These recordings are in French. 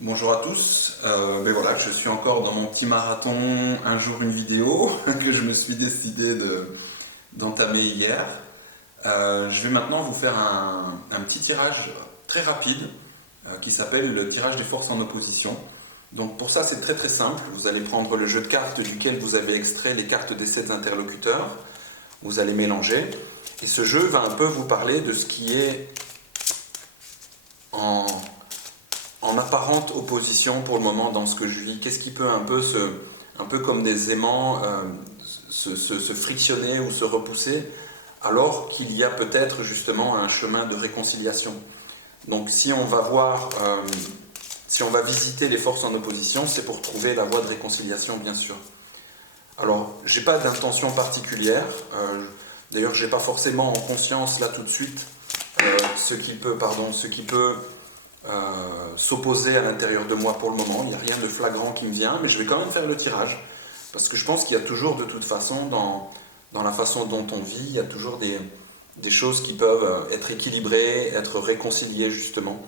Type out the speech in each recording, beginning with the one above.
Bonjour à tous, ben voilà, je suis encore dans mon petit marathon un jour une vidéo que je me suis décidé d'entamer hier. Je vais maintenant vous faire un petit tirage très rapide qui s'appelle le tirage des forces en opposition. Donc pour ça c'est très très simple, vous allez prendre le jeu de cartes duquel vous avez extrait les cartes des 7 interlocuteurs, vous allez mélanger et ce jeu va un peu vous parler de ce qui est en apparente opposition pour le moment dans ce que je vis. Qu'est-ce qui peut un peu comme des aimants, se frictionner ou se repousser, alors qu'il y a peut-être justement un chemin de réconciliation. Donc si on va voir, si on va visiter les forces en opposition, c'est pour trouver la voie de réconciliation, bien sûr. Alors, j'ai pas d'intention particulière. D'ailleurs, j'ai pas forcément en conscience là tout de suite ce qui peut s'opposer à l'intérieur de moi pour le moment. Il n'y a rien de flagrant qui me vient, mais je vais quand même faire le tirage. Parce que je pense qu'il y a toujours de toute façon, dans la façon dont on vit, il y a toujours des choses qui peuvent être équilibrées, être réconciliées justement.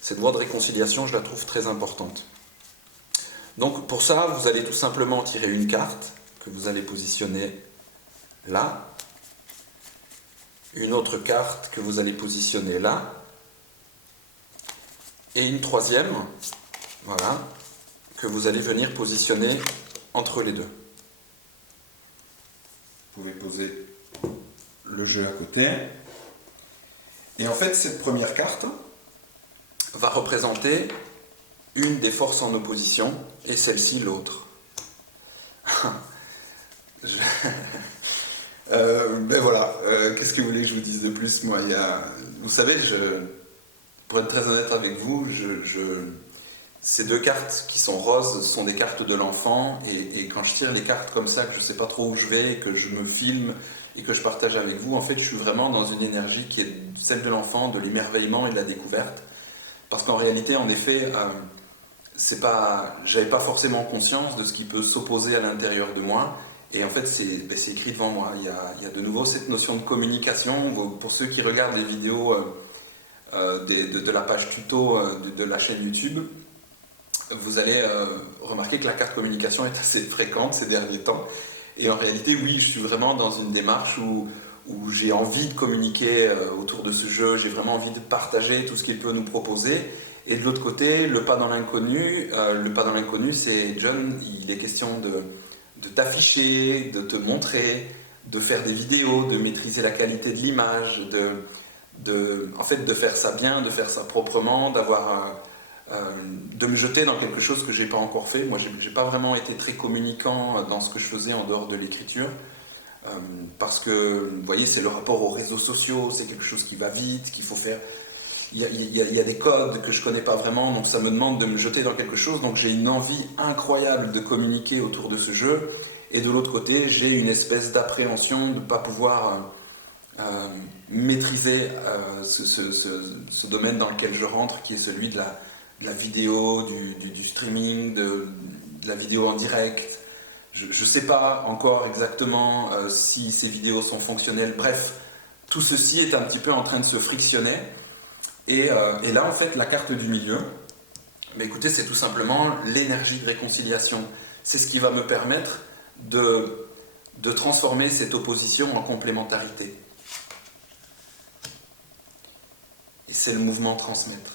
Cette voie de réconciliation, je la trouve très importante. Donc pour ça, vous allez tout simplement tirer une carte que vous allez positionner là. Une autre carte que vous allez positionner là. Et une troisième, voilà, que vous allez venir positionner entre les deux. Vous pouvez poser le jeu à côté. Et en fait, cette première carte va représenter une des forces en opposition et celle-ci l'autre. Ben voilà, qu'est-ce que vous voulez que je vous dise de plus? Moi, vous savez, pour être très honnête avec vous, ces deux cartes qui sont roses sont des cartes de l'enfant et quand je tire les cartes comme ça, que je ne sais pas trop où je vais, que je me filme et que je partage avec vous, en fait, je suis vraiment dans une énergie qui est celle de l'enfant, de l'émerveillement et de la découverte. Parce qu'en réalité, en effet, j'avais pas forcément conscience de ce qui peut s'opposer à l'intérieur de moi. Et en fait, c'est écrit devant moi. Il y a de nouveau cette notion de communication. Pour ceux qui regardent les vidéos de la page tuto de la chaîne YouTube, vous allez remarquer que la carte communication est assez fréquente ces derniers temps. Et en réalité, oui, je suis vraiment dans une démarche où j'ai envie de communiquer autour de ce jeu, j'ai vraiment envie de partager tout ce qu'il peut nous proposer. Et de l'autre côté, le pas dans l'inconnu, c'est John, il est question de t'afficher, de te montrer, de faire des vidéos, de maîtriser la qualité de l'image, en fait, de faire ça bien, de faire ça proprement, de me jeter dans quelque chose que j'ai pas encore fait. Moi, j'ai pas vraiment été très communicant dans ce que je faisais en dehors de l'écriture, parce que, vous voyez, c'est le rapport aux réseaux sociaux, c'est quelque chose qui va vite, qu'il faut faire. Il y a des codes que je connais pas vraiment, donc ça me demande de me jeter dans quelque chose. Donc j'ai une envie incroyable de communiquer autour de ce jeu, et de l'autre côté, j'ai une espèce d'appréhension de ne pas pouvoir maîtriser ce domaine dans lequel je rentre, qui est celui de la vidéo, du streaming, de la vidéo en direct. Je ne sais pas encore exactement si ces vidéos sont fonctionnelles. Bref, tout ceci est un petit peu en train de se frictionner. Et là, en fait, la carte du milieu, mais écoutez, c'est tout simplement l'énergie de réconciliation. C'est ce qui va me permettre de transformer cette opposition en complémentarité. Et c'est le mouvement transmettre.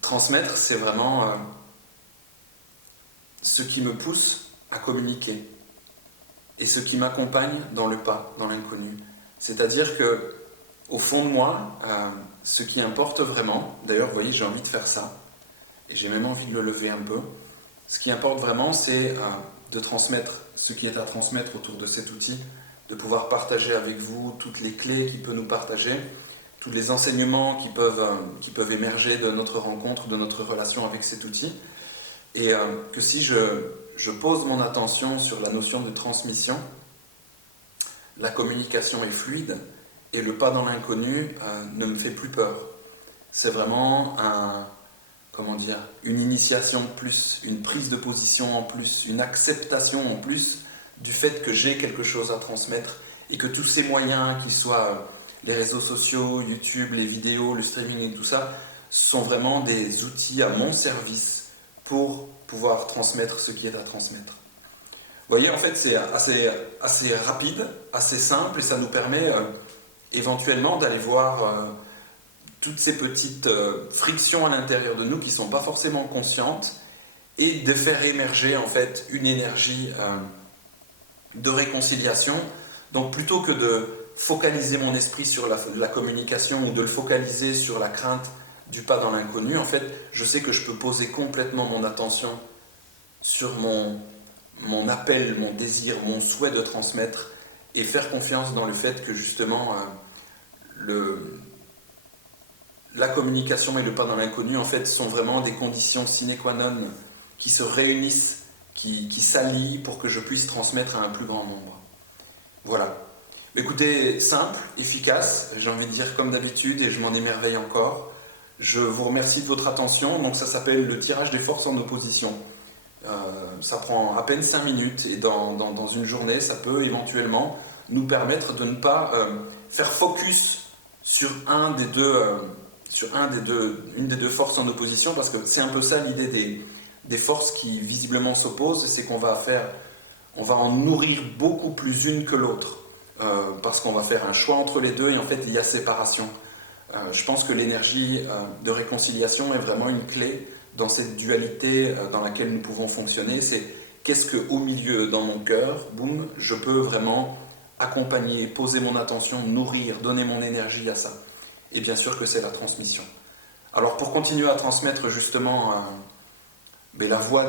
Transmettre, c'est vraiment ce qui me pousse à communiquer et ce qui m'accompagne dans le pas, dans l'inconnu. C'est-à-dire que, au fond de moi, ce qui importe vraiment, d'ailleurs, vous voyez, j'ai envie de faire ça, et j'ai même envie de le lever un peu, ce qui importe vraiment, c'est de transmettre ce qui est à transmettre autour de cet outil, de pouvoir partager avec vous toutes les clés qu'il peut nous partager, tous les enseignements qui peuvent émerger de notre rencontre, de notre relation avec cet outil, et que si je pose mon attention sur la notion de transmission, la communication est fluide, et le pas dans l'inconnu ne me fait plus peur. C'est vraiment une initiation de plus, une prise de position en plus, une acceptation en plus du fait que j'ai quelque chose à transmettre et que tous ces moyens, qu'ils soient les réseaux sociaux, YouTube, les vidéos, le streaming et tout ça, sont vraiment des outils à mon service pour pouvoir transmettre ce qui est à transmettre. Vous voyez, en fait, c'est assez rapide, assez simple, et ça nous permet éventuellement d'aller voir toutes ces petites frictions à l'intérieur de nous qui ne sont pas forcément conscientes, et de faire émerger en fait une énergie de réconciliation. Donc plutôt que de focaliser mon esprit sur la communication ou de le focaliser sur la crainte du pas dans l'inconnu, en fait, je sais que je peux poser complètement mon attention sur mon appel, mon désir, mon souhait de transmettre, et faire confiance dans le fait que justement la communication et le pas dans l'inconnu en fait sont vraiment des conditions sine qua non qui se réunissent, qui s'allient pour que je puisse transmettre à un plus grand nombre. Voilà. Écoutez, simple, efficace, j'ai envie de dire comme d'habitude, et je m'en émerveille encore. Je vous remercie de votre attention. Donc ça s'appelle le tirage des forces en opposition. Ça prend à peine 5 minutes, et dans une journée, ça peut éventuellement nous permettre de ne pas faire focus sur une des deux forces en opposition, parce que c'est un peu ça l'idée des forces qui visiblement s'opposent, c'est qu'on va en nourrir beaucoup plus une que l'autre, parce qu'on va faire un choix entre les deux, et en fait il y a séparation. Je pense que l'énergie de réconciliation est vraiment une clé dans cette dualité dans laquelle nous pouvons fonctionner. C'est qu'est-ce que au milieu, dans mon cœur, boum, je peux vraiment accompagner, poser mon attention, nourrir, donner mon énergie à ça. Et bien sûr que c'est la transmission. Alors pour continuer à transmettre justement la voix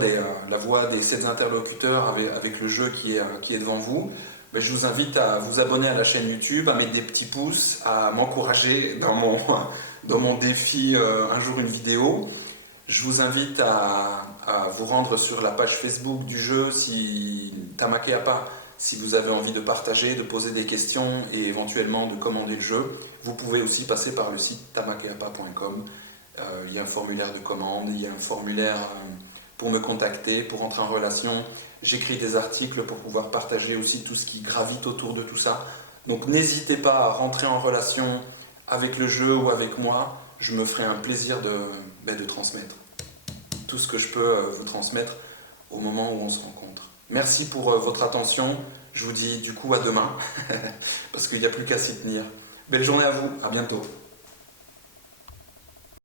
des 7 interlocuteurs avec le jeu qui est devant vous, je vous invite à vous abonner à la chaîne YouTube, à mettre des petits pouces, à m'encourager dans mon défi un jour une vidéo. Je vous invite à vous rendre sur la page Facebook du jeu, Tamakeapa, si vous avez envie de partager, de poser des questions et éventuellement de commander le jeu. Vous pouvez aussi passer par le site tamakeapa.com. Il y a un formulaire de commande, il y a un formulaire pour me contacter, pour entrer en relation. J'écris des articles pour pouvoir partager aussi tout ce qui gravite autour de tout ça. Donc n'hésitez pas à rentrer en relation avec le jeu ou avec moi. Je me ferai un plaisir de transmettre tout ce que je peux vous transmettre au moment où on se rencontre. Merci pour votre attention. Je vous dis du coup à demain, parce qu'il n'y a plus qu'à s'y tenir. Belle journée à vous, à bientôt.